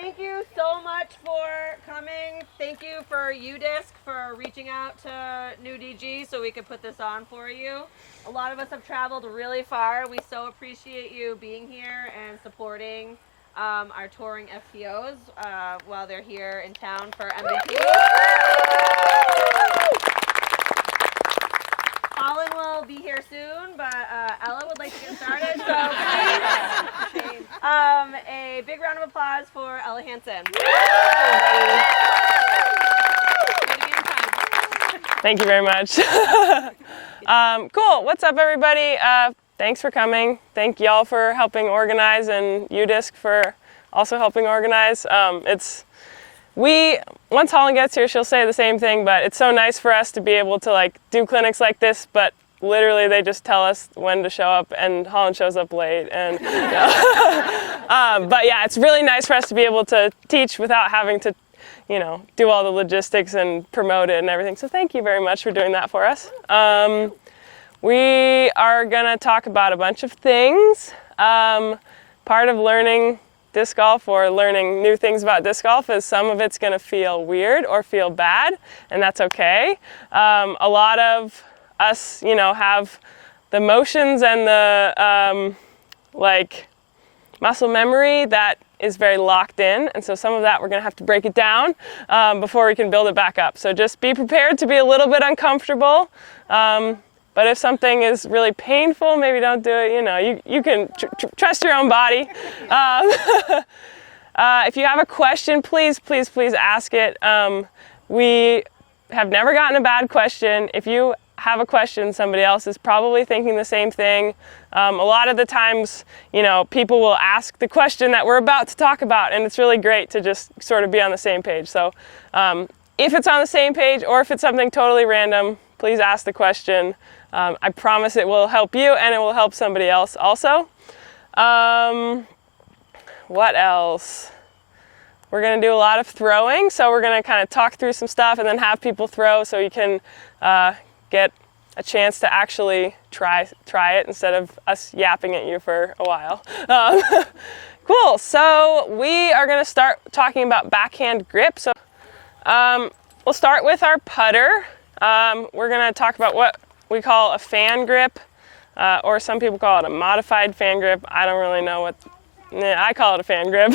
thank you so much for coming. Thank you for UDisc for reaching out to New DG so we could put this on for you. A lot of us have traveled really far. We so appreciate you being here and supporting our touring FTOs while they're here in town for MA. Holyn will be here soon, but Ella would like to get started, so please, a big round of applause for Ella Hansen. Thank you very much. Cool. What's up, everybody? Thanks for coming. Thank y'all for helping organize, and UDisc for also helping organize. Once Holyn gets here, she'll say the same thing, but it's so nice for us to be able to like do clinics like this, but literally they just tell us when to show up, and Holyn shows up late. And but yeah, it's really nice for us to be able to teach without having to, do all the logistics and promote it and everything. So thank you very much for doing that for us. We are gonna talk about a bunch of things. Part of learning disc golf or learning new things about disc golf is some of it's going to feel weird or feel bad, and that's okay. A lot of us, have the motions and the muscle memory that is very locked in, and so some of that we're going to have to break it down before we can build it back up. So just be prepared to be a little bit uncomfortable. But if something is really painful, maybe don't do it. You can trust your own body. If you have a question, please ask it. We have never gotten a bad question. If you have a question, somebody else is probably thinking the same thing. A lot of the times, people will ask the question that we're about to talk about, and it's really great to just sort of be on the same page. So if it's on the same page or if it's something totally random, please ask the question. I promise it will help you and it will help somebody else also. What else? We're going to do a lot of throwing, so we're going to kind of talk through some stuff and then have people throw so you can get a chance to actually try it instead of us yapping at you for a while. Cool, so we are going to start talking about backhand grip. So we'll start with our putter. We're going to talk about what we call a fan grip, or some people call it a modified fan grip. I don't really know I call it a fan grip.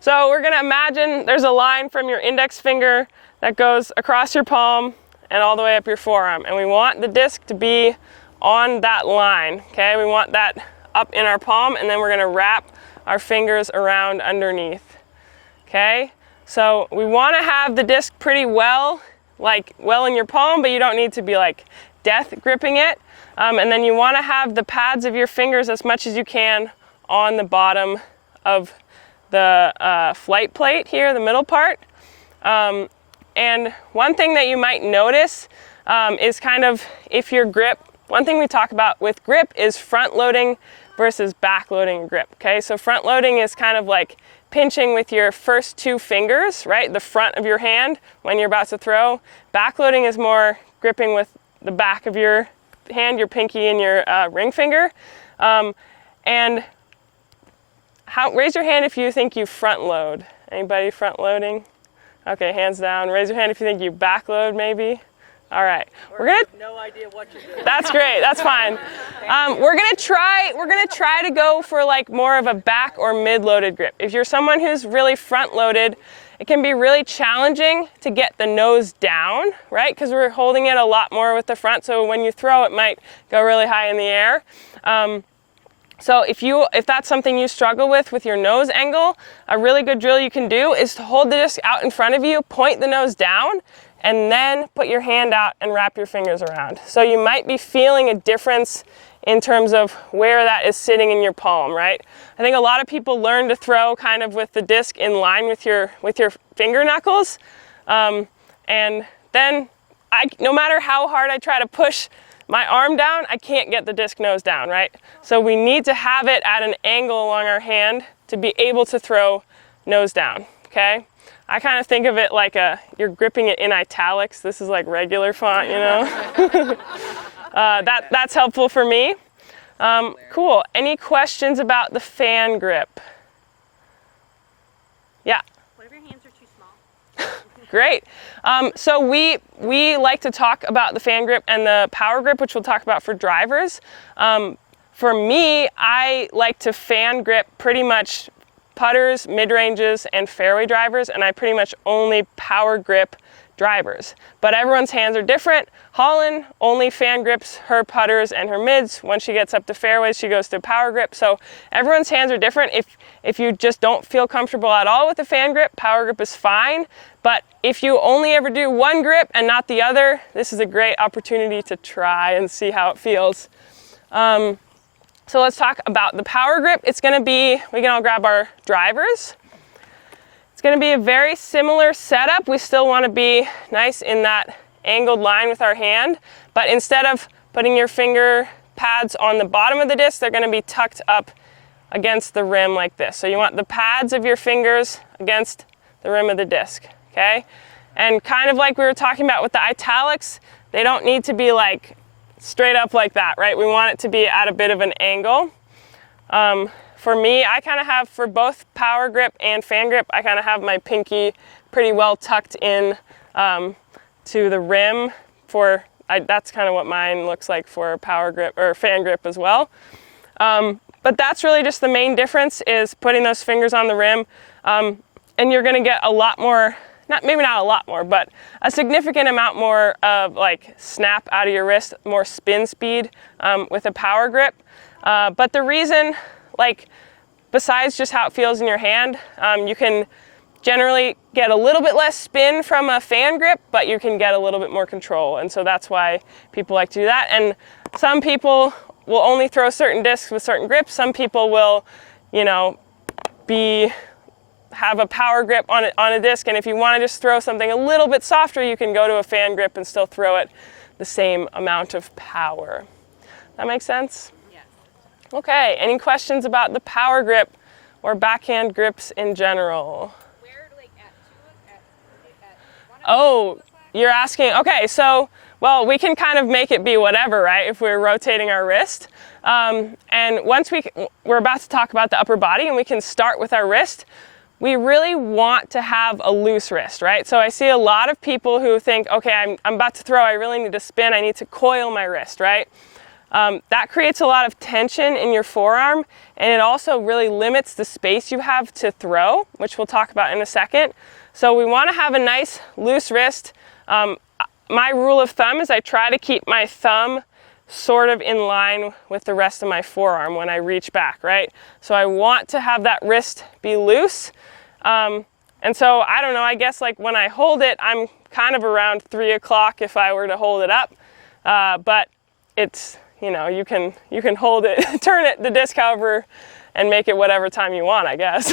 So we're going to imagine there's a line from your index finger that goes across your palm and all the way up your forearm. And we want the disc to be on that line, okay? We want that up in our palm, and then we're going to wrap our fingers around underneath, okay? So we want to have the disc pretty well in your palm, but you don't need to be death gripping it. And then you want to have the pads of your fingers as much as you can on the bottom of the flight plate here, the middle part. And one thing that you might notice is kind of if your grip, one thing we talk about with grip is front loading versus back loading grip, okay? So front loading is kind of like pinching with your first two fingers, right? The front of your hand when you're about to throw. Back loading is more gripping with the back of your hand, your pinky and your ring finger. And raise your hand if you think you front load. Anybody front loading? Okay, hands down. Raise your hand if you think you back load maybe. All right. We're gonna have no idea what you're doing. That's great. That's fine. We're gonna try to go for more of a back or mid-loaded grip. If you're someone who's really front-loaded, it can be really challenging to get the nose down, right? Because we're holding it a lot more with the front. So when you throw, it might go really high in the air. So if that's something you struggle with your nose angle, a really good drill you can do is to hold the disc out in front of you, point the nose down, and then put your hand out and wrap your fingers around. So you might be feeling a difference in terms of where that is sitting in your palm, right? I think a lot of people learn to throw kind of with the disc in line with your finger knuckles. And then no matter how hard I try to push my arm down, I can't get the disc nose down, right? So we need to have it at an angle along our hand to be able to throw nose down, okay? I kind of think of it like you're gripping it in italics. This is like regular font, That's helpful for me. Cool. Any questions about the fan grip? Great. So we like to talk about the fan grip and the power grip, which we'll talk about for drivers. For me, I like to fan grip pretty much putters, mid-ranges, and fairway drivers, and I pretty much only power grip drivers. But everyone's hands are different. Holyn only fan grips her putters and her mids. When she gets up to fairways, she goes to power grip. So everyone's hands are different. If you just don't feel comfortable at all with the fan grip, power grip is fine. But if you only ever do one grip and not the other, this is a great opportunity to try and see how it feels. So let's talk about the power grip. It's going to be, we can all grab our drivers. It's going to be a very similar setup. We still want to be nice in that angled line with our hand, but instead of putting your finger pads on the bottom of the disc, they're going to be tucked up against the rim like this. So you want the pads of your fingers against the rim of the disc, okay? And kind of like we were talking about with the italics, they don't need to be like straight up like that, right? We want it to be at a bit of an angle. For me, I kind of have, for both power grip and fan grip, I kind of have my pinky pretty well tucked in to the rim. That's kind of what mine looks like for power grip or fan grip as well. But that's really just the main difference, is putting those fingers on the rim. And you're going to get a lot more, maybe not a lot more, but a significant amount more of like snap out of your wrist, more spin speed with a power grip. But the reason, like, besides just how it feels in your hand, you can generally get a little bit less spin from a fan grip, but you can get a little bit more control. And so that's why people like to do that. And some people will only throw certain discs with certain grips. Some people will, you know, have a power grip on a disc, and if you want to just throw something a little bit softer, you can go to a fan grip and still throw it the same amount of power. That make sense? Yes. Okay, any questions about the power grip or backhand grips in general? Where, like, at one Oh, you're asking, okay, so, well, we can kind of make it be whatever, right, if we're rotating our wrist. And once we're about to talk about the upper body, and we can start with our wrist, we really want to have a loose wrist, right? So I see a lot of people who think, okay, I'm about to throw, I really need to spin, I need to coil my wrist, right? That creates a lot of tension in your forearm, and it also really limits the space you have to throw, which we'll talk about in a second. So we want to have a nice loose wrist. My rule of thumb is I try to keep my thumb sort of in line with the rest of my forearm when I reach back, right? So I want to have that wrist be loose. And so, I don't know, I guess like when I hold it, I'm kind of around 3 o'clock if I were to hold it up. But it's, you know, you can hold it, turn it, the disc however, and make it whatever time you want, I guess.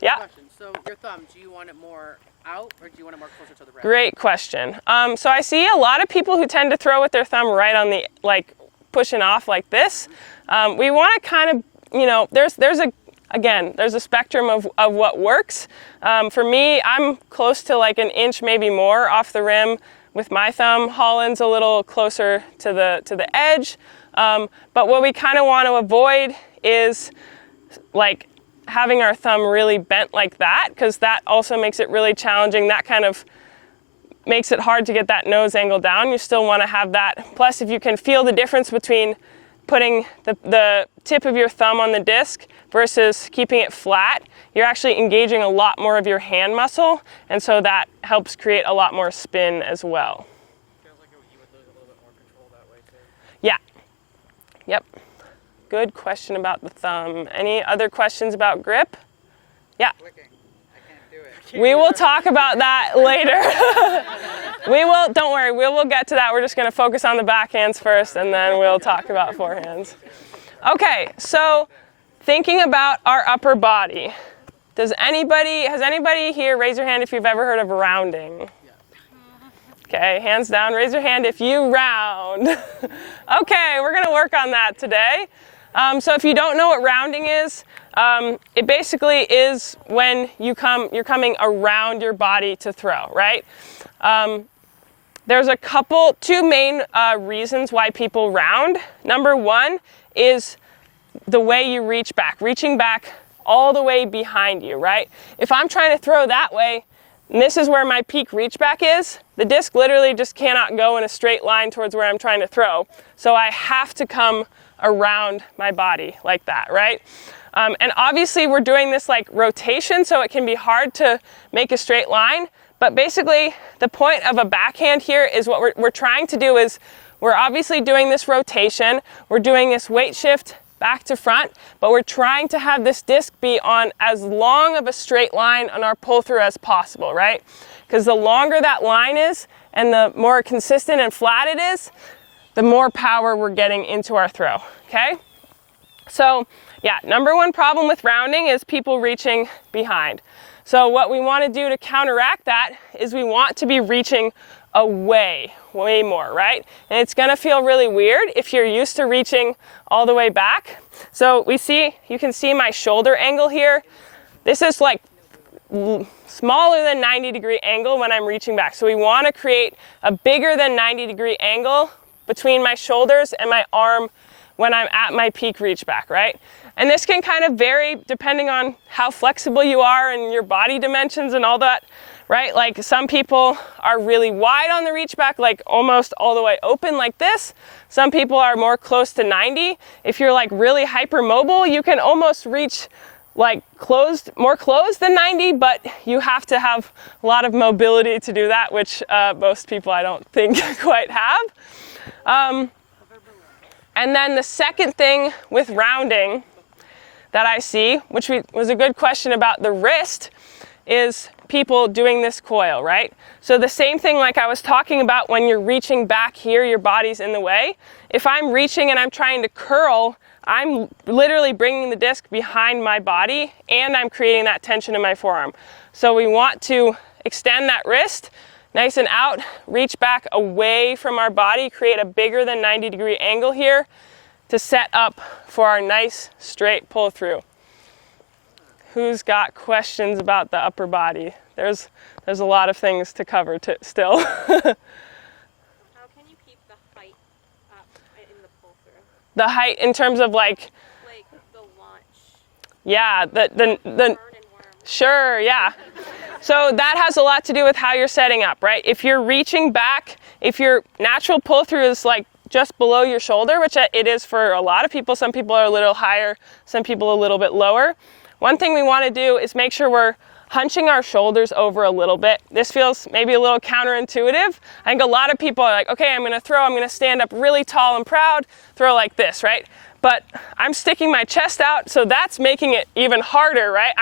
Yeah. Question. So your thumb, do you want it more out, or do you want it more closer to the rim? Great question. So I see a lot of people who tend to throw with their thumb right on the, like, pushing off like this. We want to kind of, you know, there's a spectrum of what works. For me, I'm close to like an inch, maybe more off the rim with my thumb. Holyn's a little closer to the edge. But what we kind of want to avoid is like having our thumb really bent like that, because that also makes it really challenging. That kind of makes it hard to get that nose angle down. You still want to have that. Plus, if you can feel the difference between putting the tip of your thumb on the disc versus keeping it flat, you're actually engaging a lot more of your hand muscle, and so that helps create a lot more spin as well. Feels like you would lose a little bit more control that way too. Yeah. Yep. Good question about the thumb. Any other questions about grip? Yeah. Clicking. I can't do it. We will talk about that later. Don't worry, we will get to that. We're just going to focus on the backhands first, and then we'll talk about forehands. Okay, so thinking about our upper body. Has anybody here, raise your hand if you've ever heard of rounding? Okay, hands down, raise your hand if you round. Okay, we're going to work on that today. So if you don't know what rounding is, it basically is when you're coming around your body to throw, right? There's two main reasons why people round. Number one is the way you reaching back all the way behind you, right? If I'm trying to throw that way, and this is where my peak reach back is. The disc literally just cannot go in a straight line towards where I'm trying to throw. So I have to come around my body like that, right? And obviously we're doing this like rotation, so it can be hard to make a straight line. But basically the point of a backhand here is what we're trying to do is we're obviously doing this rotation. We're doing this weight shift back to front, but we're trying to have this disc be on as long of a straight line on our pull through as possible, right? Because the longer that line is and the more consistent and flat it is, the more power we're getting into our throw, okay? So yeah, number one problem with rounding is people reaching behind. So what we want to do to counteract that is we want to be reaching away, way more, right? And it's going to feel really weird if you're used to reaching all the way back. So you can see my shoulder angle here. This is like smaller than 90-degree angle when I'm reaching back. So we want to create a bigger than 90-degree angle between my shoulders and my arm when I'm at my peak reach back, right? And this can kind of vary depending on how flexible you are and your body dimensions and all that, right? Like some people are really wide on the reach back, like almost all the way open like this. Some people are more close to 90. If you're like really hypermobile, you can almost reach like more closed than 90, but you have to have a lot of mobility to do that, which most people I don't think quite have. And then the second thing with rounding that I see, which was a good question about the wrist, is people doing this coil, right? So the same thing like I was talking about when you're reaching back here, your body's in the way. If I'm reaching and I'm trying to curl, I'm literally bringing the disc behind my body and I'm creating that tension in my forearm. So we want to extend that wrist nice and out, reach back away from our body, create a bigger than 90-degree angle here to set up for our nice straight pull through. Who's got questions about the upper body? There's a lot of things to cover still. How can you keep the height up in the pull through? The height in terms of like the launch. Yeah, the sure, yeah. So that has a lot to do with how you're setting up, right? If you're reaching back, if your natural pull through is like just below your shoulder, which it is for a lot of people, some people are a little higher, some people a little bit lower. One thing we want to do is make sure we're hunching our shoulders over a little bit. This feels maybe a little counterintuitive. I think a lot of people are like, okay, I'm going to stand up really tall and proud, throw like this, right? But I'm sticking my chest out, so that's making it even harder, right?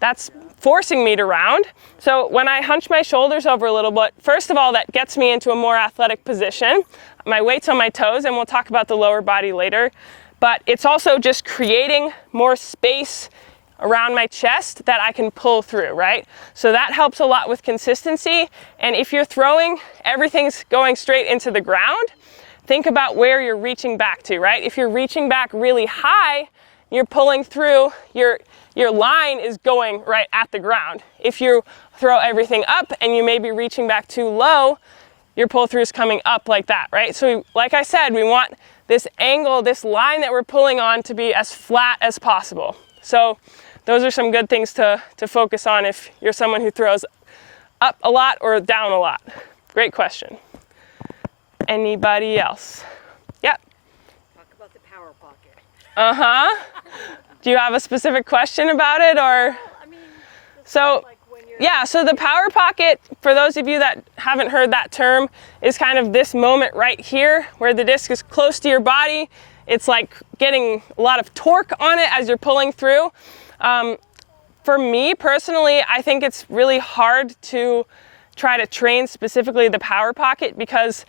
That's forcing me to round. So when I hunch my shoulders over a little bit, first of all, that gets me into a more athletic position. My weight's on my toes, and we'll talk about the lower body later. But it's also just creating more space around my chest that I can pull through, right? So that helps a lot with consistency. And if you're throwing, everything's going straight into the ground, think about where you're reaching back to, right? If you're reaching back really high, you're pulling through, your line is going right at the ground. If you throw everything up and you may be reaching back too low, your pull through is coming up like that, right? So like I said, we want this angle, this line that we're pulling on to be as flat as possible. So those are some good things to focus on if you're someone who throws up a lot or down a lot. Great question. Anybody else? Yep. Talk about the power pocket. Uh-huh. Do you have a specific question about it, or? So the power pocket, for those of you that haven't heard that term, is kind of this moment right here where the disc is close to your body. It's like getting a lot of torque on it as you're pulling through. For me personally, I think it's really hard to try to train specifically the power pocket because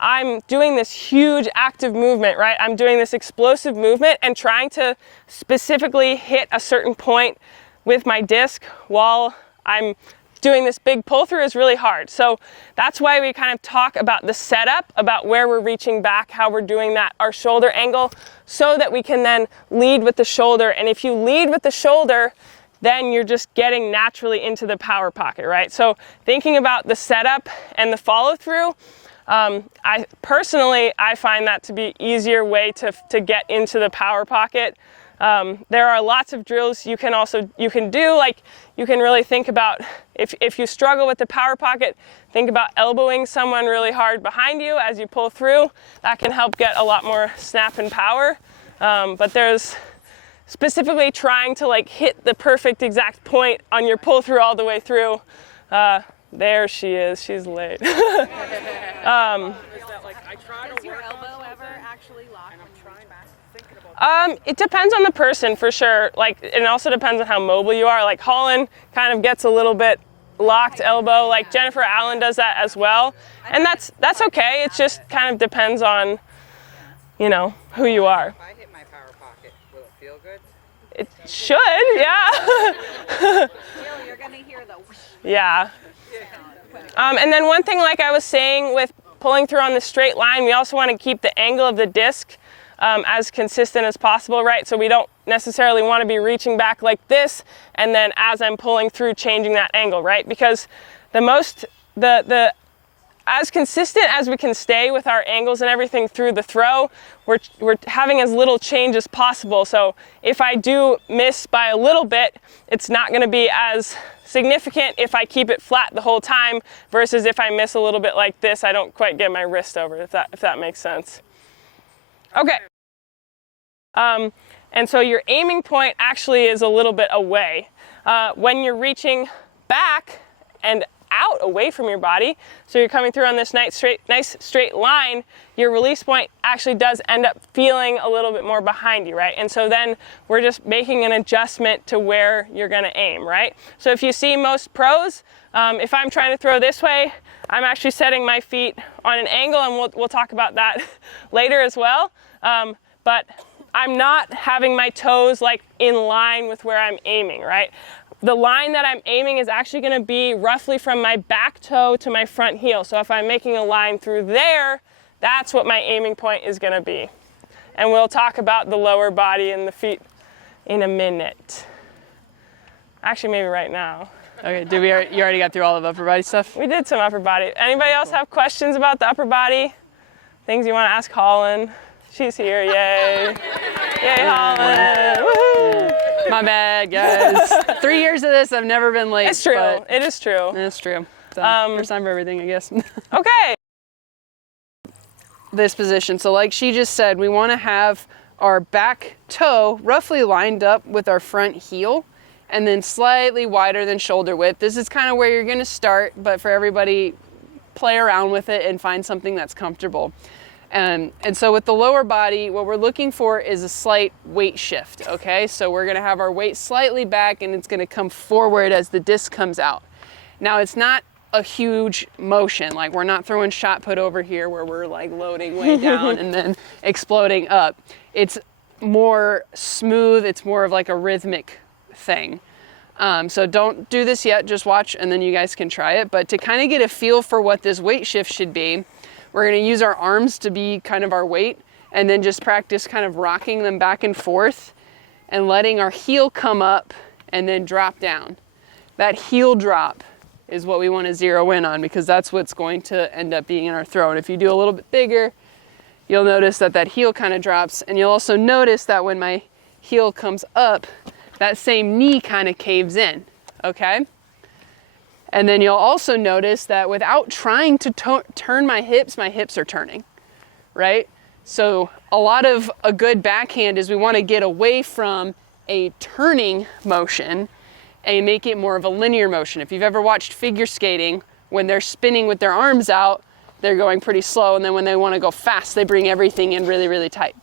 I'm doing this huge active movement, right? I'm doing this explosive movement and trying to specifically hit a certain point with my disc while I'm doing this big pull through is really hard. So that's why we kind of talk about the setup, about where we're reaching back, how we're doing that, our shoulder angle, so that we can then lead with the shoulder. And if you lead with the shoulder, then you're just getting naturally into the power pocket, right? So thinking about the setup and the follow through, I find that to be easier way to get into the power pocket. There are lots of drills you can do, like you can really think about, if you struggle with the power pocket, think about elbowing someone really hard behind you as you pull through. That can help get a lot more snap and power. But there's specifically trying to like hit the perfect exact point on your pull through all the way through. There she is, she's late. Does your elbow ever actually lock when you reach back? It depends on the person for sure. Like, it also depends on how mobile you are. Like Holyn kind of gets a little bit locked elbow. Like Jennifer Allen does that as well, and that's okay. It just kind of depends on, you know, who you are. If I hit my power pocket, will it feel good? It should, yeah. You're gonna hear the whoosh. Yeah. And then one thing, like I was saying, with pulling through on the straight line, we also want to keep the angle of the disc as consistent as possible, right? So we don't necessarily want to be reaching back like this, and then as I'm pulling through, changing that angle, right? Because as consistent as we can stay with our angles and everything through the throw, we're having as little change as possible. So if I do miss by a little bit, it's not going to be as significant if I keep it flat the whole time, versus if I miss a little bit like this, I don't quite get my wrist over, if that makes sense. Okay. And so your aiming point actually is a little bit away. When you're reaching back and out away from your body, so you're coming through on this nice straight line, your release point actually does end up feeling a little bit more behind you, right? And so then we're just making an adjustment to where you're going to aim, right? So if you see most pros, if I'm trying to throw this way, I'm actually setting my feet on an angle, and we'll talk about that later as well. But I'm not having my toes like in line with where I'm aiming, right? The line that I'm aiming is actually going to be roughly from my back toe to my front heel. So if I'm making a line through there, that's what my aiming point is going to be. And we'll talk about the lower body and the feet in a minute. Actually, maybe right now. Okay, you already got through all of upper body stuff? We did some upper body. Anybody else have questions about the upper body? Things you want to ask Holyn? She's here, yay. Yay, Holyn. Woohoo. My bad, guys. 3 years of this, I've never been late. It's true, it is true. It's true. So, first time for everything, I guess. Okay. This position, so like she just said, we want to have our back toe roughly lined up with our front heel, and then slightly wider than shoulder width. This is kind of where you're going to start, but for everybody, play around with it and find something that's comfortable. And so with the lower body, what we're looking for is a slight weight shift, okay? So we're gonna have our weight slightly back, and it's gonna come forward as the disc comes out. Now, it's not a huge motion, like we're not throwing shot put over here where we're like loading way down and then exploding up. It's more smooth, it's more of like a rhythmic thing. So don't do this yet, just watch and then you guys can try it. But to kind of get a feel for what this weight shift should be, we're going to use our arms to be kind of our weight, and then just practice kind of rocking them back and forth and letting our heel come up and then drop down. That heel drop is what we want to zero in on, because that's what's going to end up being in our throw. And if you do a little bit bigger, you'll notice that that heel kind of drops, and you'll also notice that when my heel comes up, that same knee kind of caves in, okay? And then you'll also notice that without trying to turn my hips are turning, right? So a lot of a good backhand is we want to get away from a turning motion and make it more of a linear motion. If you've ever watched figure skating, when they're spinning with their arms out, they're going pretty slow, and then when they want to go fast, they bring everything in really, really tight.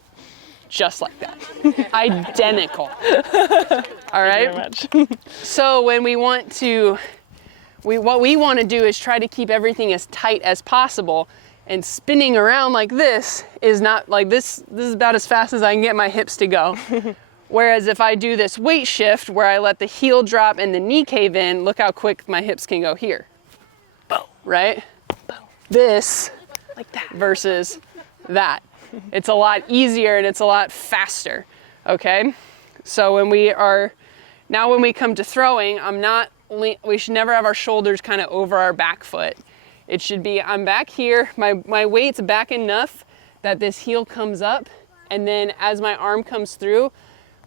Just like that. Identical. All right? Thank you very much. So when we want to... what we want to do is try to keep everything as tight as possible, and spinning around like this is not like this is about as fast as I can get my hips to go. Whereas if I do this weight shift where I let the heel drop and the knee cave in, look how quick my hips can go here. Boom. Right? Boom. This like that versus that. It's a lot easier and it's a lot faster. Okay? So when we come to throwing, we should never have our shoulders kind of over our back foot. It should be, I'm back here, my weight's back enough that this heel comes up, and then as my arm comes through,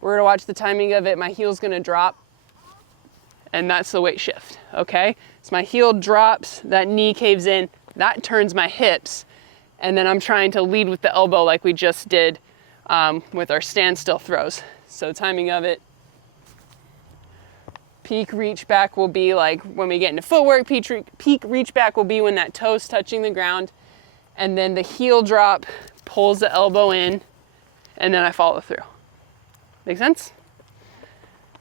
We're gonna watch the timing of it. My heel's gonna drop, and that's the weight shift, okay? So my heel drops, that knee caves in, that turns my hips, and then I'm trying to lead with the elbow like we just did with our standstill throws. So timing of it, peak reach back will be like when we get into footwork, peak reach back will be when that toe's touching the ground, and then the heel drop pulls the elbow in, and then I follow through. Make sense?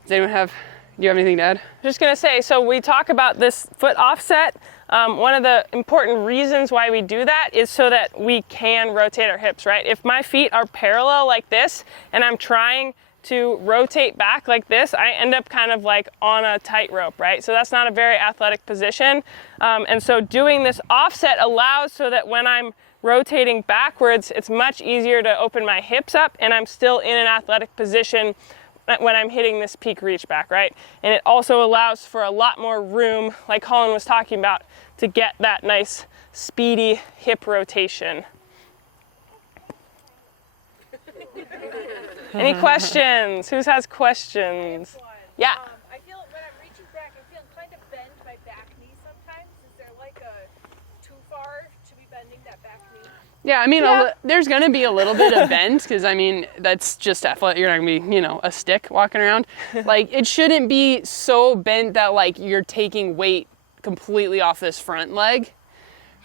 Does anyone do you have anything to add? Just gonna say, so we talk about this foot offset. One of the important reasons why we do that is so that we can rotate our hips, right? If my feet are parallel like this and I'm trying to rotate back like this, I end up kind of like on a tightrope, right? So that's not a very athletic position. And so doing this offset allows so that when I'm rotating backwards, it's much easier to open my hips up and I'm still in an athletic position when I'm hitting this peak reach back, right? And it also allows for a lot more room, like Holyn was talking about, to get that nice speedy hip rotation. Any questions? Who has questions? Yeah. I feel when I'm reaching back, I feel kind of bend my back knee sometimes. Is there like too far to be bending that back knee? Yeah, I mean, there's going to be a little bit of bend because, I mean, that's just athletic. You're not going to be, a stick walking around. Like, it shouldn't be so bent that, like, you're taking weight completely off this front leg,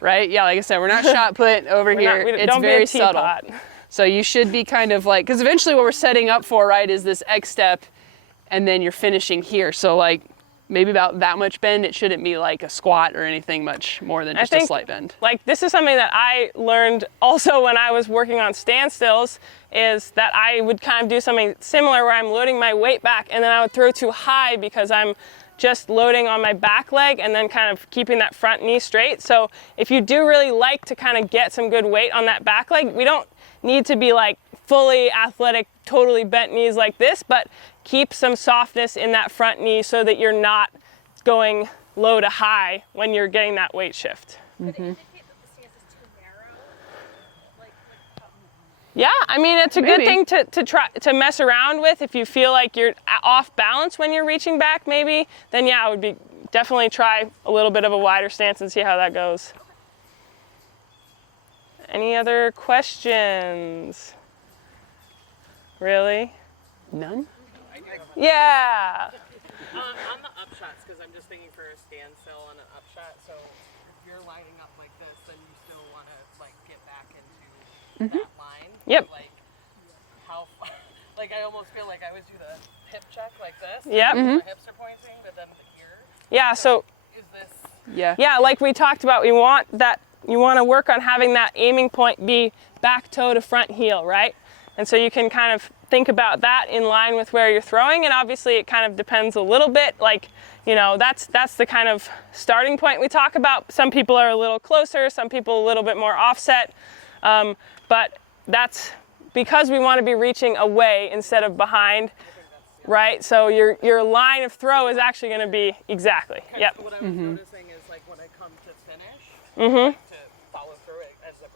right? Yeah, like I said, we're not shot put over here. It's very subtle. So you should be kind of like, because eventually what we're setting up for, right, is this X step, and then you're finishing here. So, like, maybe about that much bend. It shouldn't be like a squat or anything much more than just a slight bend. Like, this is something that I learned also when I was working on standstills, is that I would kind of do something similar where I'm loading my weight back and then I would throw too high because I'm just loading on my back leg and then kind of keeping that front knee straight. So if you do really like to kind of get some good weight on that back leg, we don't need to be like fully athletic, totally bent knees like this, but keep some softness in that front knee so that you're not going low to high when you're getting that weight shift. Mm-hmm. Yeah, I mean, it's a good thing to try to mess around with. If you feel like you're off balance when you're reaching back, maybe, then yeah, I would be definitely try a little bit of a wider stance and see how that goes. Any other questions? Really? None? Yeah. On the upshots, because I'm just thinking for a standstill on an upshot, so if you're lining up like this, then you still want to like get back into that line. Yep. Like how, like I almost feel like I always do the hip check like this. Yep. My hips are pointing, but then here. Yeah. So. Is this? Yeah, like we talked about, we want that. You want to work on having that aiming point be back toe to front heel, right? And so you can kind of think about that in line with where you're throwing, and obviously it kind of depends a little bit, like, that's the kind of starting point we talk about. Some people are a little closer, some people a little bit more offset, but that's because we want to be reaching away instead of behind, right? So your line of throw is actually going to be exactly, yep. What I was noticing is like when I come to finish, to follow through it as I'm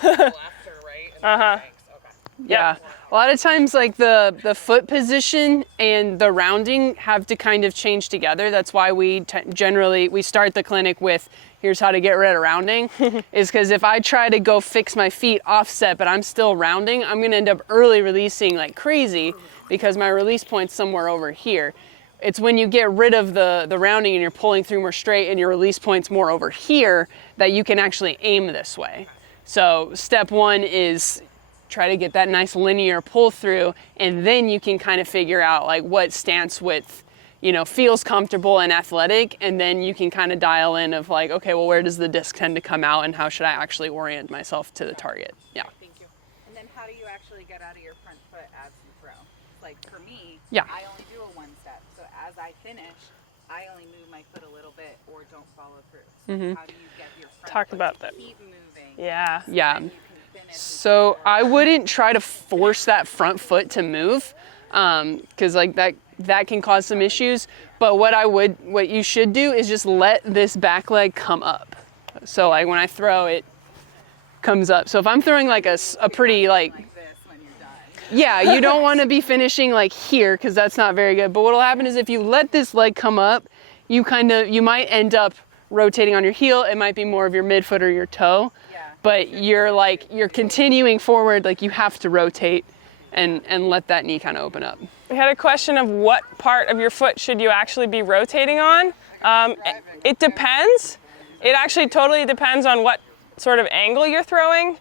going left or right, and then thanks. Okay. Yeah. A lot of times, like the foot position and the rounding have to kind of change together. That's why we generally start the clinic with, here's how to get rid of rounding, is because if I try to go fix my feet offset, but I'm still rounding, I'm gonna end up early releasing like crazy because my release point's somewhere over here. It's when you get rid of the rounding and you're pulling through more straight and your release point's more over here that you can actually aim this way. So step one is try to get that nice linear pull through, and then you can kind of figure out like what stance width, feels comfortable and athletic, and then you can kind of dial in of like, okay, well, where does the disc tend to come out and how should I actually orient myself to the target? Yeah. Thank you. And then how do you actually get out of your front foot as you throw? Like for me, Yeah. I only do a one step. So as I finish, I only move my foot a little bit or don't follow through. So how do you get your front Talk foot about to that. keep moving? Yeah. Yeah. And you can finish So I wouldn't try to force that front foot to move, because like that can cause some issues. But what you should do is just let this back leg come up. So like when I throw, it comes up. So if I'm throwing like a pretty like, this when you're done. Yeah, you don't want to be finishing like here because that's not very good. But what'll happen is if you let this leg come up, you might end up rotating on your heel. It might be more of your midfoot or your toe. Yeah. But you're continuing forward, like you have to rotate and let that knee kind of open up. We had a question of what part of your foot should you actually be rotating on. It depends. It actually totally depends on what sort of angle you're throwing.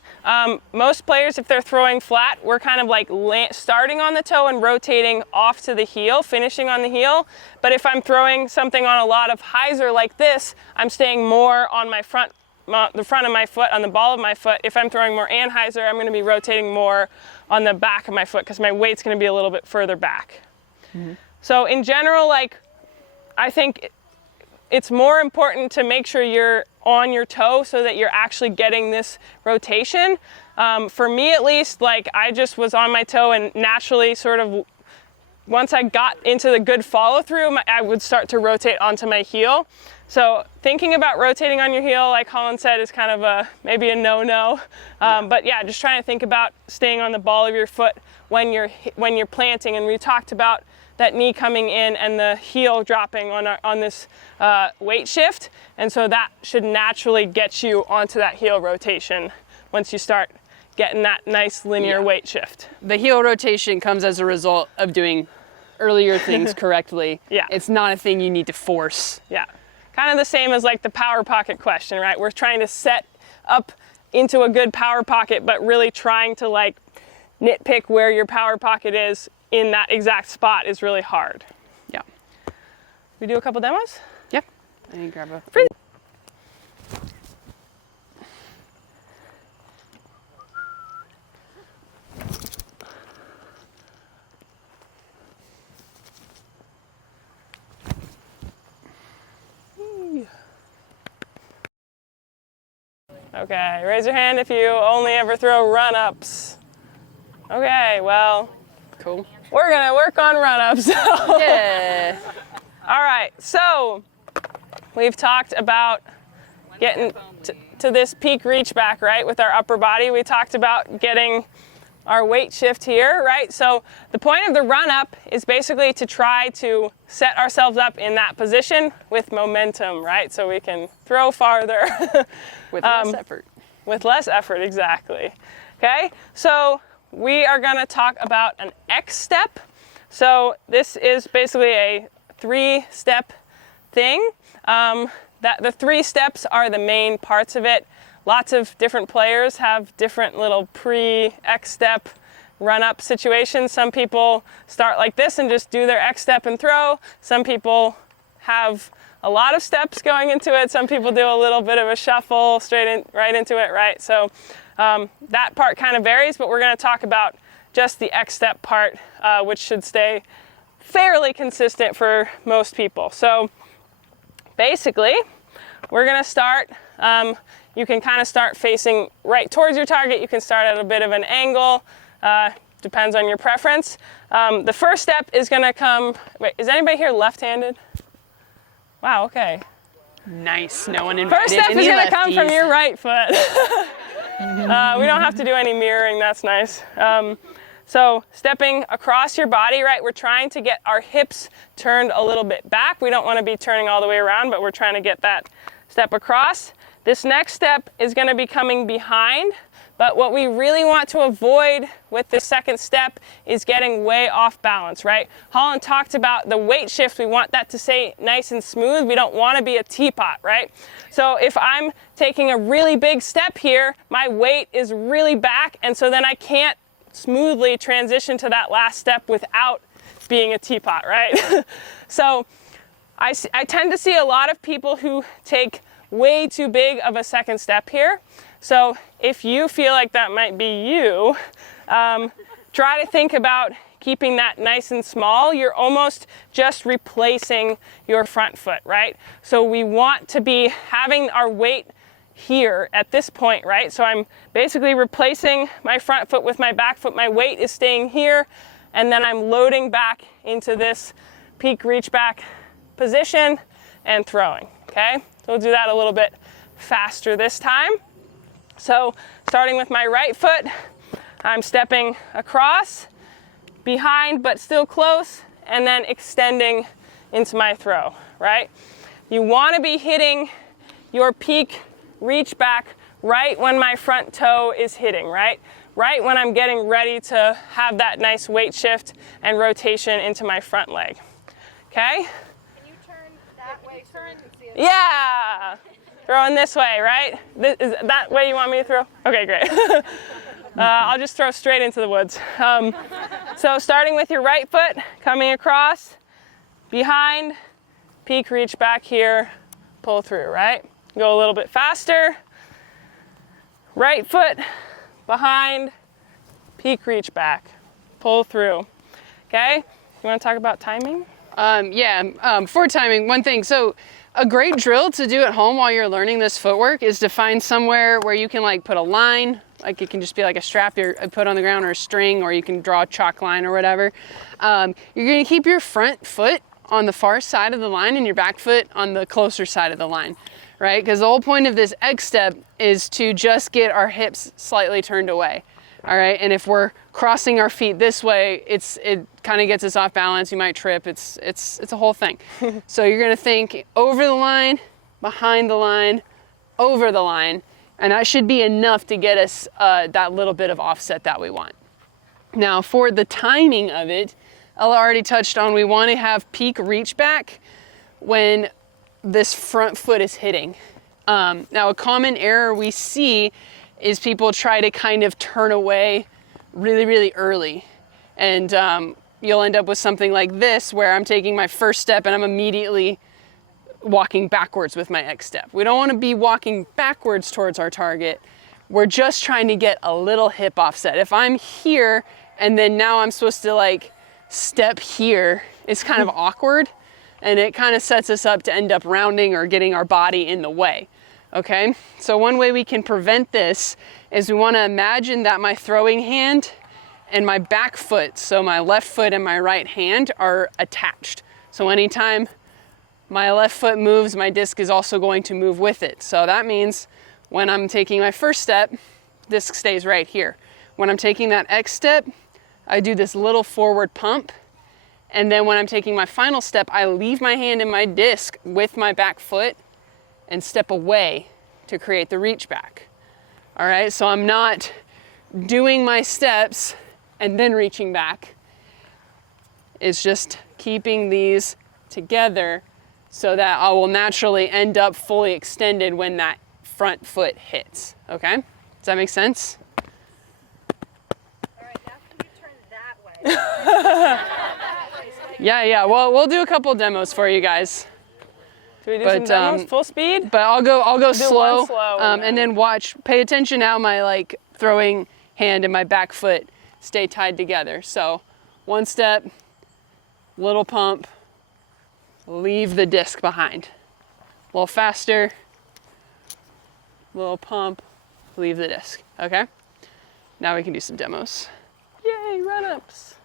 Most players, if they're throwing flat, we're kind of like starting on the toe and rotating off to the heel, finishing on the heel. But if I'm throwing something on a lot of hyzer like this, I'm staying more on my the front of my foot, on the ball of my foot. If I'm throwing more anhyzer, I'm going to be rotating more on the back of my foot because my weight's going to be a little bit further back. Mm-hmm. So in general, like, I think it's more important to make sure you're on your toe so that you're actually getting this rotation. For me at least, like, I just was on my toe and naturally sort of, once I got into the good follow through, I would start to rotate onto my heel. So thinking about rotating on your heel, like Holyn said, is kind of maybe a no-no. But yeah, just trying to think about staying on the ball of your foot when you're planting. And we talked about that knee coming in and the heel dropping on this weight shift. And so that should naturally get you onto that heel rotation once you start getting that nice linear weight shift. The heel rotation comes as a result of doing earlier things correctly. Yeah. It's not a thing you need to force. Yeah. Kind of the same as like the power pocket question, right? We're trying to set up into a good power pocket, but really trying to like nitpick where your power pocket is in that exact spot is really hard. Yeah. We do a couple demos? Yeah. I need to grab a... Free. Okay, raise your hand if you only ever throw run-ups. Okay, well, Cool. we're gonna work on run-ups. Yeah. All right, so we've talked about getting to this peak reach back, right, with our upper body. We talked about getting our weight shift here, right? So the point of the run-up is basically to try to set ourselves up in that position with momentum, right? So we can throw farther. With less effort. With less effort, exactly. Okay, so we are going to talk about an X step. So this is basically a 3-step thing. The 3 steps are the main parts of it. Lots of different players have different little pre-X step run-up situations. Some people start like this and just do their X step and throw. Some people have a lot of steps going into it. Some people do a little bit of a shuffle right into it, right? So that part kind of varies, but we're going to talk about just the X step part, which should stay fairly consistent for most people. So basically, we're going to start, you can kind of start facing right towards your target. You can start at a bit of an angle, depends on your preference. The first step is going to come, wait, is anybody here left-handed? Wow, okay. Nice. No one invited First step is any going to come from lefties. your right foot. We don't have to do any mirroring, that's nice. So stepping across your body, right, we're trying to get our hips turned a little bit back. We don't want to be turning all the way around, but we're trying to get that step across. This next step is going to be coming behind, but what we really want to avoid with the second step is getting way off balance, right? Holyn talked about the weight shift. We want that to stay nice and smooth. We don't want to be a teapot, right? So if I'm taking a really big step here, my weight is really back, and so then I can't smoothly transition to that last step without being a teapot, right? So I tend to see a lot of people who take way too big of a second step here. So if you feel like that might be you, try to think about keeping that nice and small. You're almost just replacing your front foot, right? So we want to be having our weight here at this point, right? So I'm basically replacing my front foot with my back foot. My weight is staying here, and then I'm loading back into this peak reach back position and throwing, okay? So we'll do that a little bit faster this time. So starting with my right foot, I'm stepping across, behind but still close, and then extending into my throw, right? You want to be hitting your peak reach back right when my front toe is hitting, right? Right when I'm getting ready to have that nice weight shift and rotation into my front leg, okay? Can you turn that way? Turn. Yeah! Throwing this way, right? Is that way you want me to throw? Okay, great. I'll just throw straight into the woods. So starting with your right foot, coming across, behind, peak reach back here, pull through, right? Go a little bit faster. Right foot, behind, peak reach back, pull through. Okay? You want to talk about timing? For timing, one thing. So a great drill to do at home while you're learning this footwork is to find somewhere where you can like put a line, like it can just be like a strap you put on the ground or a string, or you can draw a chalk line or whatever. You're going to keep your front foot on the far side of the line and your back foot on the closer side of the line, right? Because the whole point of this X step is to just get our hips slightly turned away. All right, and if we're crossing our feet this way, it kind of gets us off balance. You might trip. It's a whole thing. So you're gonna think over the line, behind the line, over the line, and that should be enough to get us that little bit of offset that we want. Now for the timing of it, Ella already touched on, we want to have peak reach back when this front foot is hitting. Now a common error we see is people try to kind of turn away really, really early. And you'll end up with something like this where I'm taking my first step and I'm immediately walking backwards with my X step. We don't want to be walking backwards towards our target. We're just trying to get a little hip offset. If I'm here and then now I'm supposed to like step here, it's kind of awkward, and it kind of sets us up to end up rounding or getting our body in the way. Okay, so one way we can prevent this is we want to imagine that my throwing hand and my back foot, so my left foot and my right hand, are attached. So anytime my left foot moves, my disc is also going to move with it. So that means when I'm taking my first step, disc stays right here. When I'm taking that X step, I do this little forward pump. And then when I'm taking my final step, I leave my hand in my disc with my back foot and step away to create the reach back. All right, so I'm not doing my steps and then reaching back. It's just keeping these together so that I will naturally end up fully extended when that front foot hits. Okay, does that make sense? All right, now can you turn that way? Yeah, well, we'll do a couple demos for you guys. Do we do some demos full speed? But I'll go slow, one slow and then pay attention how my like throwing hand and my back foot stay tied together. So one step, little pump, leave the disc behind. A little faster, little pump, leave the disc. Okay? Now we can do some demos. Yay, run-ups.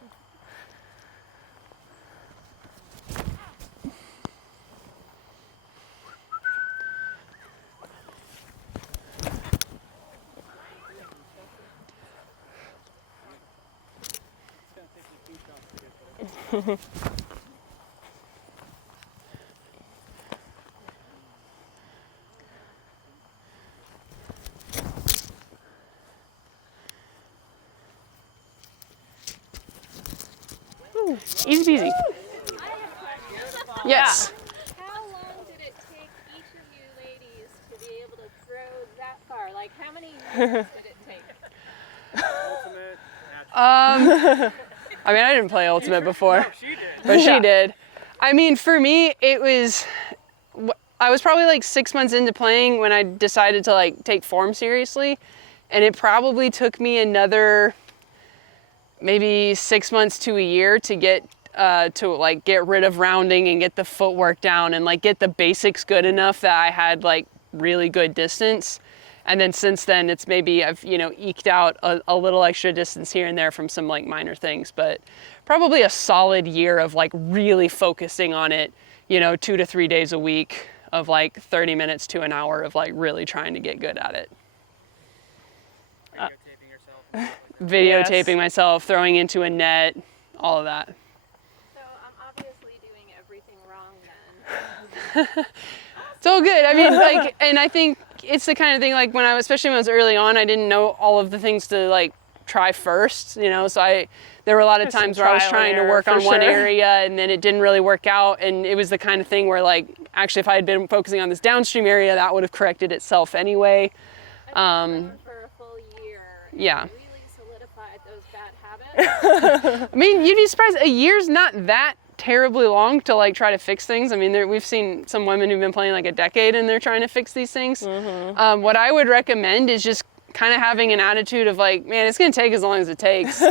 Easy peasy. Yes. How long did it take each of you ladies to be able to throw that far? Like, how many minutes did it take? I mean, I didn't play Ultimate before, but she did. I mean, for me, I was probably like 6 months into playing when I decided to like take form seriously, and it probably took me another maybe 6 months to a year to get rid of rounding and get the footwork down and like get the basics good enough that I had like really good distance. And then since then, it's maybe I've, eked out a little extra distance here and there from some like minor things, but probably a solid year of like really focusing on it, 2 to 3 days a week of like 30 minutes to an hour of like really trying to get good at it. Videotaping yourself. Videotaping myself, throwing into a net, all of that. So I'm obviously doing everything wrong then. It's all good. I mean, like, and I think it's the kind of thing, like, especially when I was early on, I didn't know all of the things to, like, try first, you know, so there were a lot of times where I was trying to work on one area and then it didn't really work out, and it was the kind of thing where, like, actually if I had been focusing on this downstream area, that would have corrected itself anyway. I've been for a full year. Yeah. And really solidified those bad habits. I mean, you'd be surprised, a year's not that terribly long to, like, try to fix things. I mean, we've seen some women who've been playing like a decade and they're trying to fix these things. What I would recommend is just kind of having an attitude of, like, man, it's going to take as long as it takes.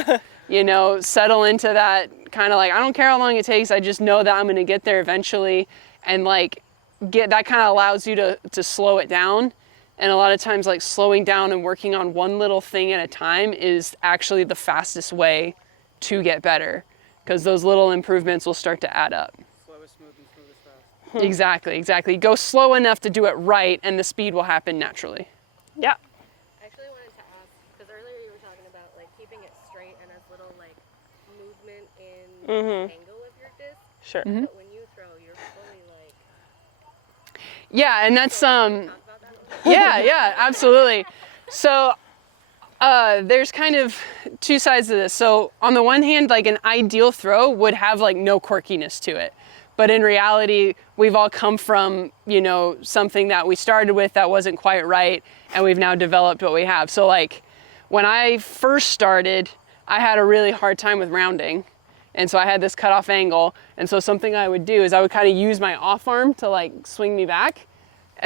You know, settle into that kind of, like, I don't care how long it takes, I just know that I'm going to get there eventually, and, like, that kind of allows you to slow it down. And a lot of times, like, slowing down and working on one little thing at a time is actually the fastest way to get better, because those little improvements will start to add up. Slow is smooth and smooth is fast. Exactly. Go slow enough to do it right, and the speed will happen naturally. Yeah. I actually wanted to ask, because earlier you were talking about, like, keeping it straight and as little, like, movement in the angle of your disc. Sure. But when you throw, you're fully, like... Yeah, and that's Talk about that a little bit? yeah, absolutely. So there's kind of two sides to this. So on the one hand, like, an ideal throw would have, like, no quirkiness to it. But in reality, we've all come from, you know, something that we started with that wasn't quite right, and we've now developed what we have. So, like, when I first started, I had a really hard time with rounding. And so I had this cutoff angle. And so something I would do is I would kind of use my off arm to, like, swing me back.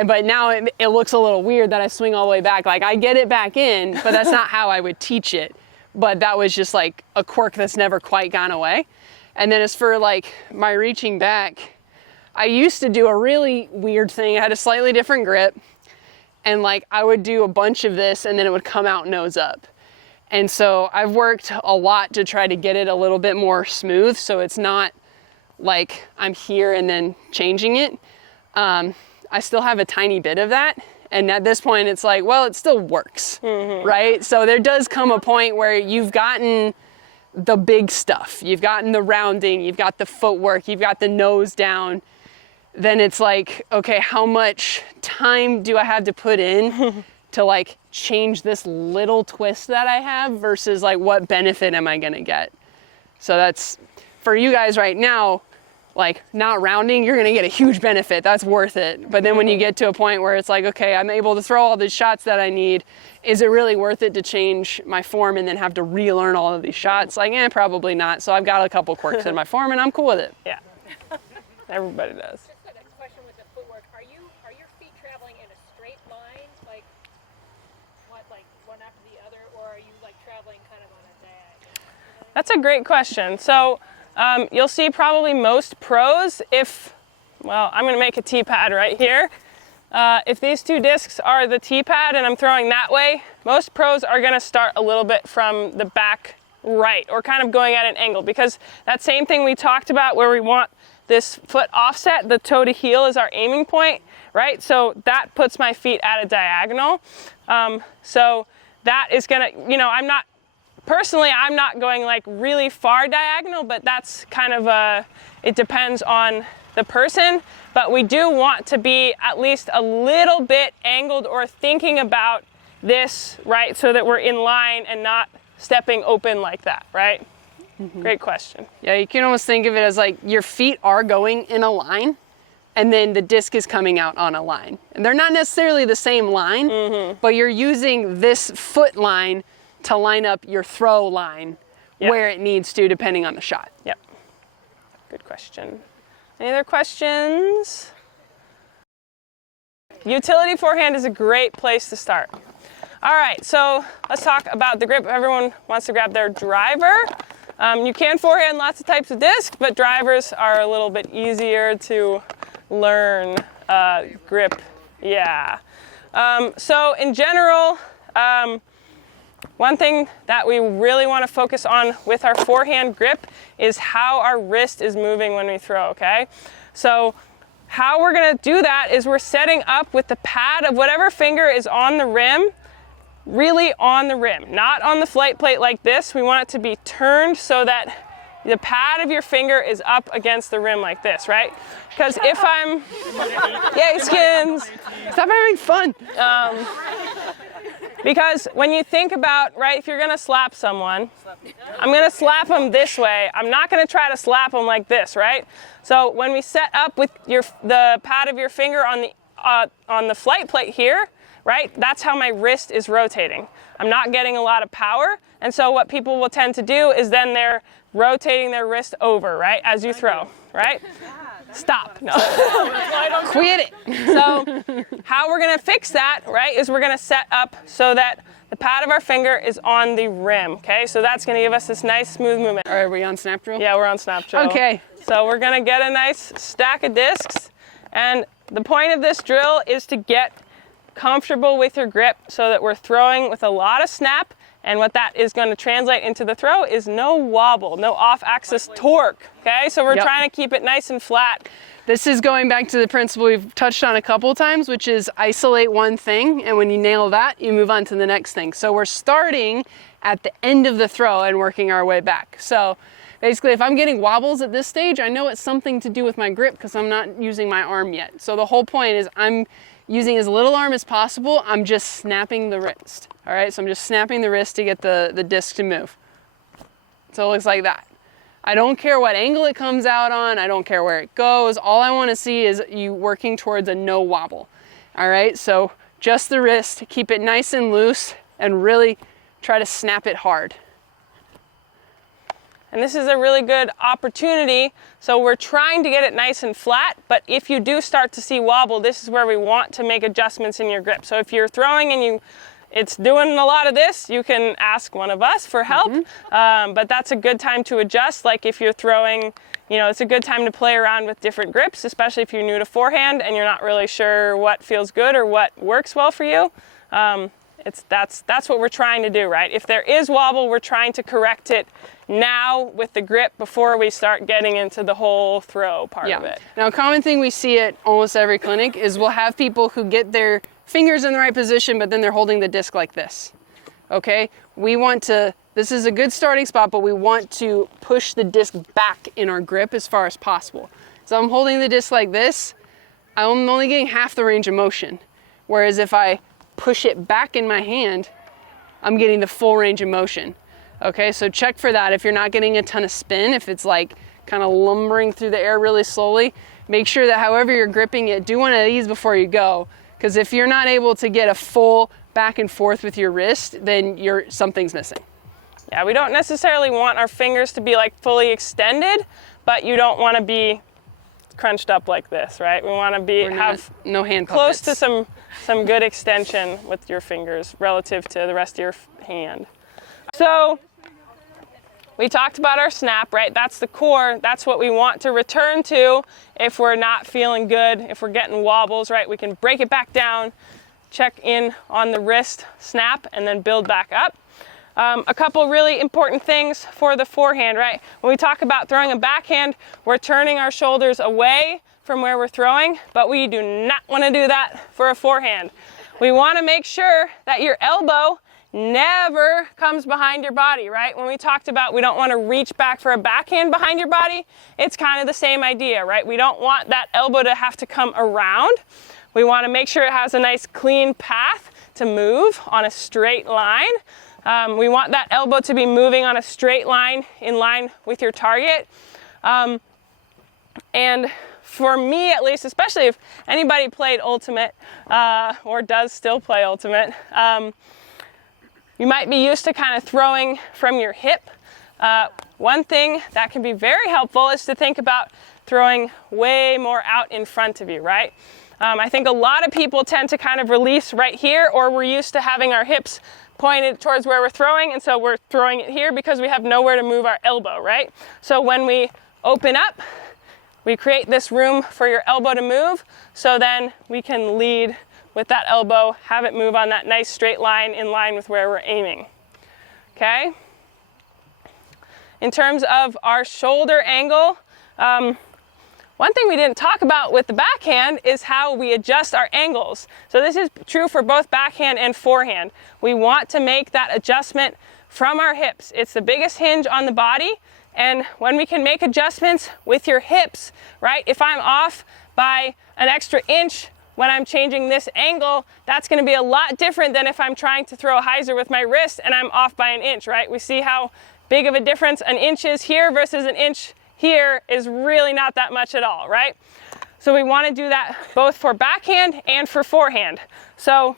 But now it looks a little weird that I swing all the way back. Like, I get it back in, but that's not how I would teach it. But that was just, like, a quirk that's never quite gone away. And then as for, like, my reaching back, I used to do a really weird thing. I had a slightly different grip. And, like, I would do a bunch of this and then it would come out nose up. And so I've worked a lot to try to get it a little bit more smooth, so it's not like I'm here and then changing it. I still have a tiny bit of that, and at this point it's like, well, it still works, right? So there does come a point where you've gotten the big stuff, you've gotten the rounding, you've got the footwork, you've got the nose down. Then it's like, okay, how much time do I have to put in to, like, change this little twist that I have versus, like, what benefit am I gonna get? So that's, for you guys right now, like, not rounding, you're gonna get a huge benefit, that's worth it. But then when you get to a point where it's like, okay, I'm able to throw all the shots that I need, is it really worth it to change my form and then have to relearn all of these shots? Like, probably not. So I've got a couple quirks in my form and I'm cool with it. Yeah. Everybody does. Just the next question with the footwork. Are your feet traveling in a straight line, like one after the other, or are you, like, traveling kind of on a diagonal? That's a great question. So you'll see probably most pros I'm going to make a T-pad right here. If these two discs are the T-pad and I'm throwing that way, most pros are going to start a little bit from the back right, or kind of going at an angle, because that same thing we talked about where we want this foot offset, the toe to heel is our aiming point, right? So that puts my feet at a diagonal. So that is going to, I'm not going, like, really far diagonal, but that's kind of it depends on the person. But we do want to be at least a little bit angled or thinking about this, right? So that we're in line and not stepping open like that, right? Great question. Yeah, you can almost think of it as, like, your feet are going in a line and then the disc is coming out on a line. And they're not necessarily the same line, but you're using this foot line to line up your throw line where it needs to, depending on the shot. Yep. Good question. Any other questions? Utility forehand is a great place to start. All right, so let's talk about the grip. Everyone wants to grab their driver. You can forehand lots of types of disc, but drivers are a little bit easier to learn grip. Yeah. So in general, one thing that we really want to focus on with our forehand grip is how our wrist is moving when we throw, okay? So how we're going to do that is we're setting up with the pad of whatever finger is on the rim, really on the rim, not on the flight plate like this. We want it to be turned so that the pad of your finger is up against the rim like this, right? Because if I'm, yay skins! Stop having fun. Because when you think about, right, if you're gonna slap someone, I'm gonna slap them this way. I'm not gonna try to slap them like this, right? So when we set up with the pad of your finger on the flight plate here, right, that's how my wrist is rotating. I'm not getting a lot of power, and so what people will tend to do is then they're rotating their wrist over, right, as you throw, right? Stop. No. Quit it. So how we're gonna fix that, right, is we're gonna set up so that the pad of our finger is on the rim, okay? So that's gonna give us this nice smooth movement. All right, are we on snap drill? Yeah, we're on snap drill. Okay. So we're gonna get a nice stack of discs, and the point of this drill is to get comfortable with your grip so that we're throwing with a lot of snap, and what that is going to translate into the throw is no wobble, no off-axis torque, okay? So we're trying to keep it nice and flat. This is going back to the principle we've touched on a couple times, which is isolate one thing, and when you nail that, you move on to the next thing. So we're starting at the end of the throw and working our way back. So basically, if I'm getting wobbles at this stage, I know it's something to do with my grip because I'm not using my arm yet. So the whole point is I'm using as little arm as possible. I'm just snapping the wrist. All right, so I'm just snapping the wrist to get the disc to move. So it looks like that. I don't care what angle it comes out on. I don't care where it goes. All I want to see is you working towards a no wobble. All right, so just the wrist, keep it nice and loose, and really try to snap it hard. And this is a really good opportunity. So we're trying to get it nice and flat, but if you do start to see wobble, this is where we want to make adjustments in your grip. So if you're throwing and it's doing a lot of this, you can ask one of us for help, but that's a good time to adjust. Like if you're throwing, it's a good time to play around with different grips, especially if you're new to forehand and you're not really sure what feels good or what works well for you. That's what we're trying to do, right? If there is wobble, we're trying to correct it now with the grip before we start getting into the whole throw part of it. Now, a common thing we see at almost every clinic is we'll have people who get their fingers in the right position, but then they're holding the disc like this. Okay? This is a good starting spot, but we want to push the disc back in our grip as far as possible. So I'm holding the disc like this, I'm only getting half the range of motion. Whereas if I push it back in my hand, I'm getting the full range of motion. Okay, so check for that. If you're not getting a ton of spin, if it's like kind of lumbering through the air really slowly, make sure that however you're gripping it, do one of these before you go. Because if you're not able to get a full back and forth with your wrist, then something's missing. Yeah, we don't necessarily want our fingers to be like fully extended, but you don't want to be crunched up like this, right? We want to have no hand close puppets. to some good extension with your fingers relative to the rest of your hand. So we talked about our snap, right? That's the core. That's what we want to return to if we're not feeling good, if we're getting wobbles, right? We can break it back down, check in on the wrist snap, and then build back up. A couple really important things for the forehand, right? When we talk about throwing a backhand, we're turning our shoulders away from where we're throwing, but we do not want to do that for a forehand. We want to make sure that your elbow never comes behind your body, right? When we talked about we don't want to reach back for a backhand behind your body, it's kind of the same idea, right? We don't want that elbow to have to come around. We want to make sure it has a nice clean path to move on a straight line. We want that elbow to be moving on a straight line in line with your target. And for me at least, especially if anybody played Ultimate or does still play Ultimate, you might be used to kind of throwing from your hip. One thing that can be very helpful is to think about throwing way more out in front of you, right? I think a lot of people tend to kind of release right here, or we're used to having our hips pointed towards where we're throwing, and so we're throwing it here because we have nowhere to move our elbow, right? So when we open up, we create this room for your elbow to move, so then we can lead with that elbow, have it move on that nice straight line in line with where we're aiming, okay? In terms of our shoulder angle, one thing we didn't talk about with the backhand is how we adjust our angles. So this is true for both backhand and forehand. We want to make that adjustment from our hips. It's the biggest hinge on the body. And when we can make adjustments with your hips, right? If I'm off by an extra inch when I'm changing this angle, that's gonna be a lot different than if I'm trying to throw a hyzer with my wrist and I'm off by an inch, right? We see how big of a difference an inch is here versus an inch here is really not that much at all, right? So we wanna do that both for backhand and for forehand. So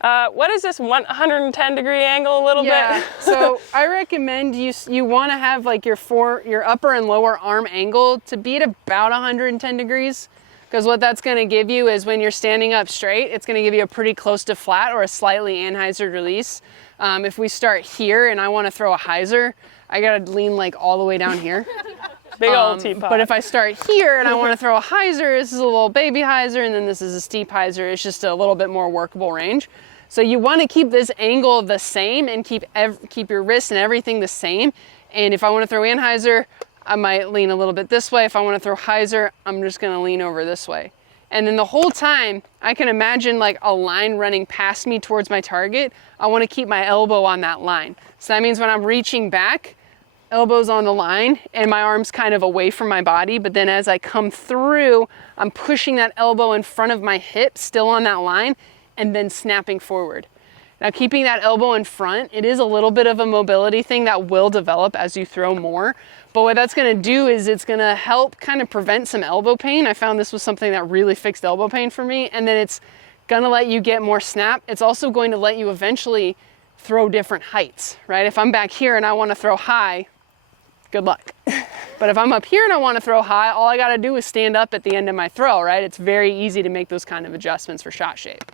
what is this 110 degree angle a little bit? So I recommend you want to have like your upper and lower arm angle to be at about 110 degrees, because what that's going to give you is when you're standing up straight, it's going to give you a pretty close to flat or a slightly anhyzered release. If we start here and I want to throw a hyzer, I got to lean like all the way down here. Big old teapot. But if I start here and I want to throw a hyzer, this is a little baby hyzer, and then this is a steep hyzer. It's just a little bit more workable range. So you want to keep this angle the same and keep your wrist and everything the same. And if I want to throw anhyzer, I might lean a little bit this way. If I want to throw hyzer, I'm just going to lean over this way. And then the whole time, I can imagine like a line running past me towards my target. I want to keep my elbow on that line. So that means when I'm reaching back, elbow's on the line and my arm's kind of away from my body. But then as I come through, I'm pushing that elbow in front of my hip, still on that line, and then snapping forward. Now keeping that elbow in front, it is a little bit of a mobility thing that will develop as you throw more. But what that's gonna do is it's gonna help kind of prevent some elbow pain. I found this was something that really fixed elbow pain for me. And then it's gonna let you get more snap. It's also going to let you eventually throw different heights, right? If I'm back here and I wanna throw high, good luck. But if I'm up here and I wanna throw high, all I gotta do is stand up at the end of my throw, right? It's very easy to make those kind of adjustments for shot shape.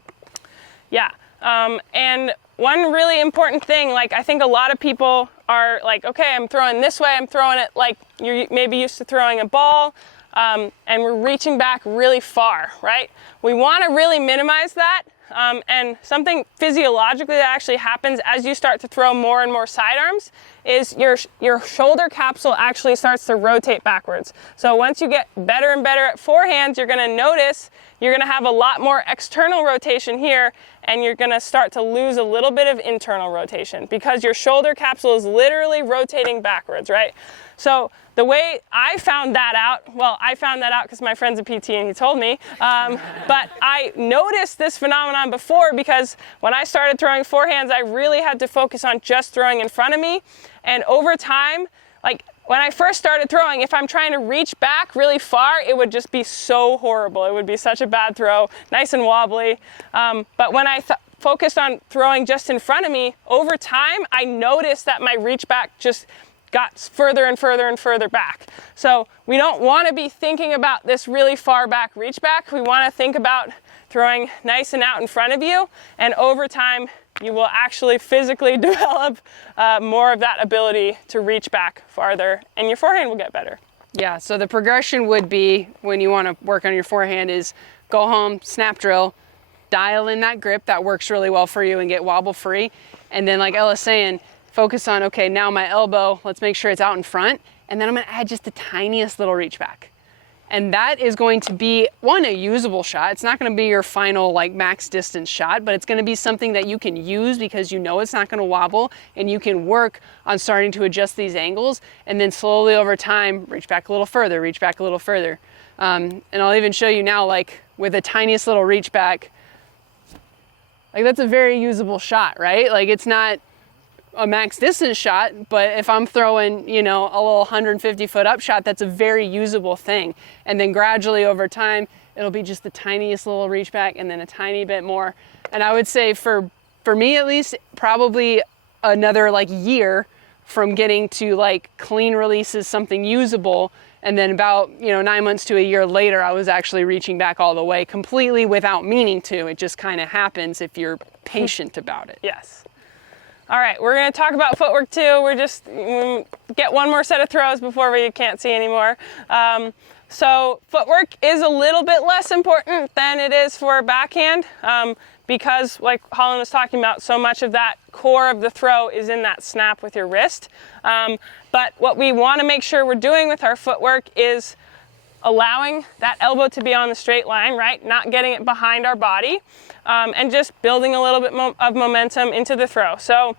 Yeah, and one really important thing, like I think a lot of people are like, okay, I'm throwing this way, I'm throwing it like you're maybe used to throwing a ball, and we're reaching back really far, right? We want to really minimize that, and something physiologically that actually happens as you start to throw more and more sidearms is your shoulder capsule actually starts to rotate backwards. So once you get better and better at forehands, you're going to notice you're going to have a lot more external rotation here, and you're going to start to lose a little bit of internal rotation because your shoulder capsule is literally rotating backwards, right? So the way I found that out, well, I found that out because my friend's a PT and he told me, but I noticed this phenomenon before because when I started throwing forehands, I really had to focus on just throwing in front of me. And over time, like when I first started throwing, if I'm trying to reach back really far, it would just be so horrible. It would be such a bad throw, nice and wobbly. But when I focused on throwing just in front of me, over time, I noticed that my reach back just got further and further and further back. So we don't want to be thinking about this really far back reach back. We want to think about throwing nice and out in front of you, and over time you will actually physically develop more of that ability to reach back farther, and your forehand will get better. Yeah, so the progression would be when you want to work on your forehand is go home, snap drill, dial in that grip that works really well for you and get wobble free, and then like Ella's saying, focus on, okay, now my elbow, let's make sure it's out in front, and then I'm gonna add just the tiniest little reach back. And that is going to be, one, a usable shot. It's not gonna be your final like max distance shot, but it's gonna be something that you can use because you know it's not gonna wobble, and you can work on starting to adjust these angles, and then slowly over time, reach back a little further, reach back a little further. And I'll even show you now, like with the tiniest little reach back, like that's a very usable shot, right? Like it's not a max distance shot, but if I'm throwing, you know, a little 150 foot up shot, that's a very usable thing. And then gradually over time, it'll be just the tiniest little reach back and then a tiny bit more. And I would say for me at least, probably another like year from getting to like clean releases, something usable. And then about, 9 months to a year later, I was actually reaching back all the way completely without meaning to. It just kind of happens if you're patient about it. Yes. All right, we're going to talk about footwork too. We're just get one more set of throws before we can't see anymore. So footwork is a little bit less important than it is for backhand because, like Holyn was talking about, so much of that core of the throw is in that snap with your wrist. But what we want to make sure we're doing with our footwork is allowing that elbow to be on the straight line, right? Not getting it behind our body, and just building a little bit of momentum into the throw. So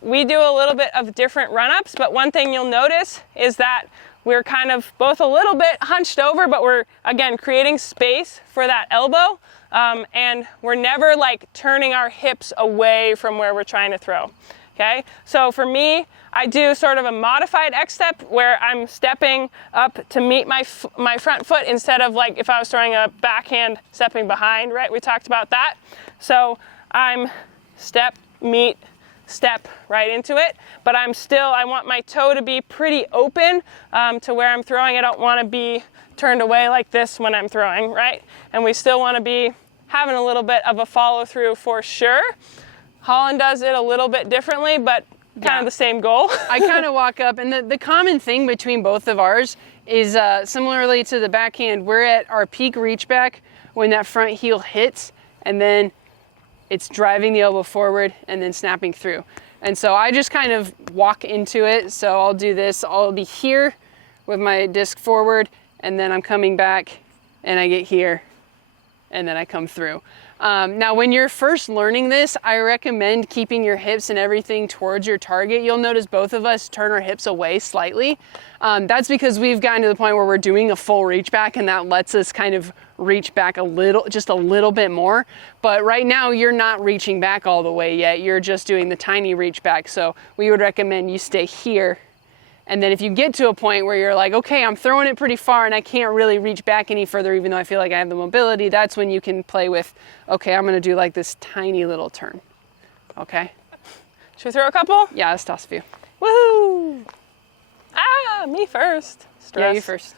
we do a little bit of different run-ups, but one thing you'll notice is that we're kind of both a little bit hunched over, but we're, again, creating space for that elbow, and we're never like turning our hips away from where we're trying to throw, okay? So for me, I do sort of a modified X step where I'm stepping up to meet my front foot instead of like if I was throwing a backhand stepping behind, right? We talked about that. So I'm step, meet, step right into it, but I want my toe to be pretty open to where I'm throwing. I don't want to be turned away like this when I'm throwing, right? And we still want to be having a little bit of a follow through for sure. Holyn does it a little bit differently, but kind of the same goal. I kind of walk up, and the common thing between both of ours is similarly to the backhand, we're at our peak reach back when that front heel hits, and then it's driving the elbow forward and then snapping through. And so I just kind of walk into it. So I'll do this, I'll be here with my disc forward, and then I'm coming back and I get here and then I come through. Now, when you're first learning this, I recommend keeping your hips and everything towards your target. You'll notice both of us turn our hips away slightly. That's because we've gotten to the point where we're doing a full reach back, and that lets us kind of reach back just a little bit more. But right now, you're not reaching back all the way yet. You're just doing the tiny reach back. So we would recommend you stay here. And then if you get to a point where you're like, okay, I'm throwing it pretty far and I can't really reach back any further even though I feel like I have the mobility, that's when you can play with, okay, I'm gonna do like this tiny little turn, okay? Should we throw a couple? Yeah, let's toss a few. Woohoo! Ah, me first. Stress. Yeah, you first.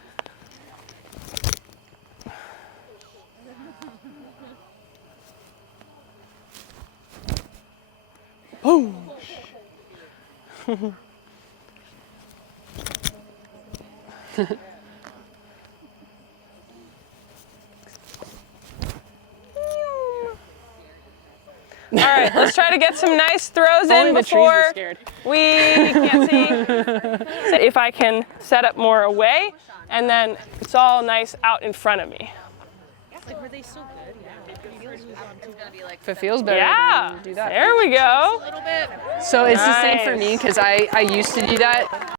Boom! All right, let's try to get some nice throws Only in the trees are before scared. we can't see. So if I can set up more away, and then it's all nice out in front of me. If it feels better, Yeah, then do that. there we go. So it's the same for Nice. me because I used to do that